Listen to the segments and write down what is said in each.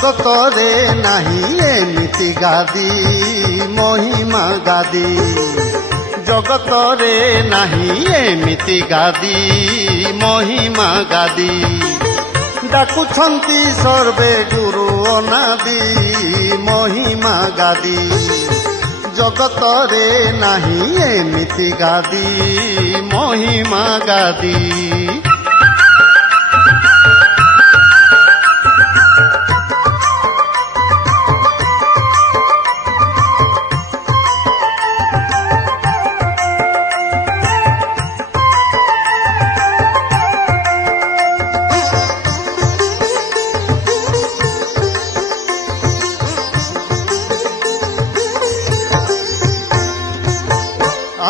ଜଗତରେ ନାହିଁ ଏମିତି ଗାଦି ମହିମା ଗାଦି। ଜଗତରେ ନାହିଁ ଏମିତି ଗାଦି ମହିମା ଗାଦି। ଡାକୁଛନ୍ତି ସର୍ବେ ଗୁରୁ ଅନାଦି ମହିମା ଗାଦି। ଜଗତରେ ନାହିଁ ଏମିତି ଗାଦି ମହିମା ଗାଦି।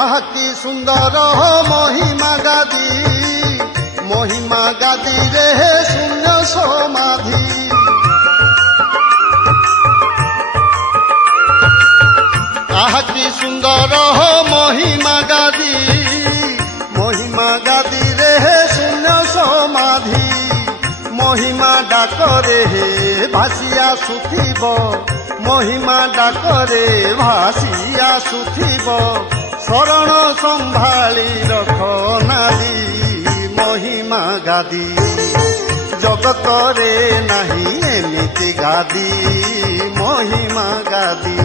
আহ কি সুন্দর মহিমা গাদি, মহিমা গাদি রে শূন্য সমাধি। আহ কি সুন্দর মহিমা গাদি, মহিমা গাদি রে শূন্য সমাধি। মহিমা ডাকরে ভাসিয়া সুথিব, মহিমা ডাকরে ভাসিয়া সুথিব। শরণ সম্ভাଳି ରଖ ନାଦି ମହିମା ଗାଦି। ଜଗତରେ ନାହିଁ ଏମିତି ଗାଦି ମହିମା ଗାଦି।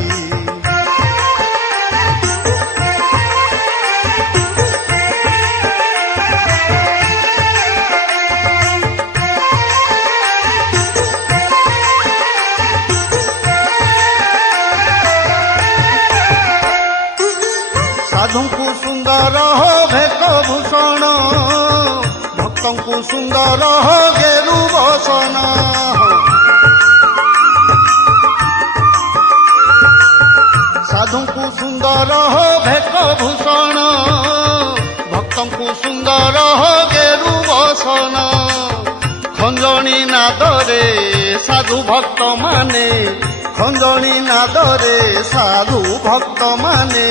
ସାଧୁଙ୍କୁ ସୁନ୍ଦର ଭେକ ଭୂଷଣ, ଭକ୍ତଙ୍କୁ ସୁନ୍ଦର ଗେରୁ ବସନ। ସାଧୁଙ୍କୁ ସୁନ୍ଦର ଭେକ ଭୂଷଣ, ଭକ୍ତଙ୍କୁ ସୁନ୍ଦର ଗେରୁ ବସନ। ଖଞ୍ଜଣି ନାଦରେ ସାଧୁ ଭକ୍ତ ମାନେ, ଖଞ୍ଜଣି ନାଦରେ ସାଧୁ ଭକ୍ତ ମାନେ।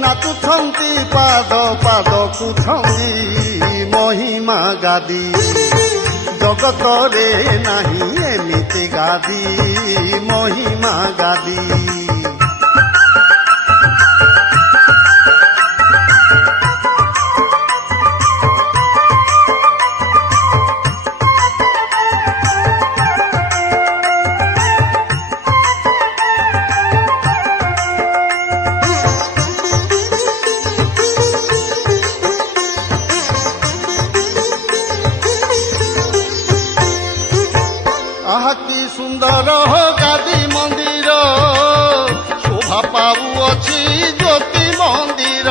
ନାଚୁଛନ୍ତି ପାଦ ପାଦକୁ ଛନ୍ଦି ମହିମା ଗାଦି। ଜଗତରେ ନାହିଁ ଏମିତି ଗାଦି ମହିମା ଗାଦି। আহ কি সুন্দর গাদি মন্দির, শোভা পাউଅଛି জ্যোতি মন্দির।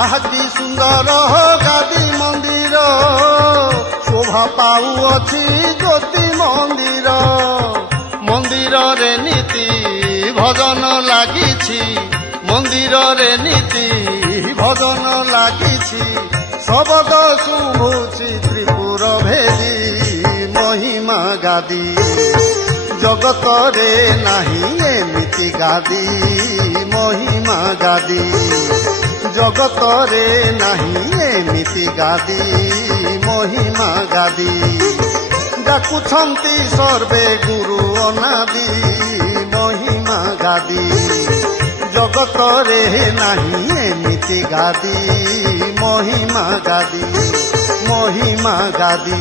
আহ কি সুন্দর গাদি মন্দির, শোভা পাউଅଛି জ্যোতি মন্দির। মন্দিରରେ ନୀତି ଭଜନ ଲାଗିଛି, ମନ୍ଦିରରେ ନୀତି ଭଜନ ଲାଗିଛି। শবদ শুভুছি ত্রিপুর ভেদি মহিমা গাদি। জগତରେ ନାହିଁ ଏମିତି ଗାଦି ମହିମା ଗାଦି। ଜଗତରେ ନାହିଁ ଏମିତି ଗାଦି ମହିମା ଗାଦି। ଡାକୁଛନ୍ତି ସର୍ବେ ଗୁରୁ ଅନାଦି ମହିମା ଗାଦି। ଜଗତରେ ନାହିଁ ଏମିତି ଗାଦି ମହିମା ଗାଦି ମହିମା ଗାଦି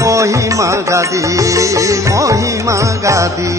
ମହିମା ଗାଦି ମହିମା ଗାଦି।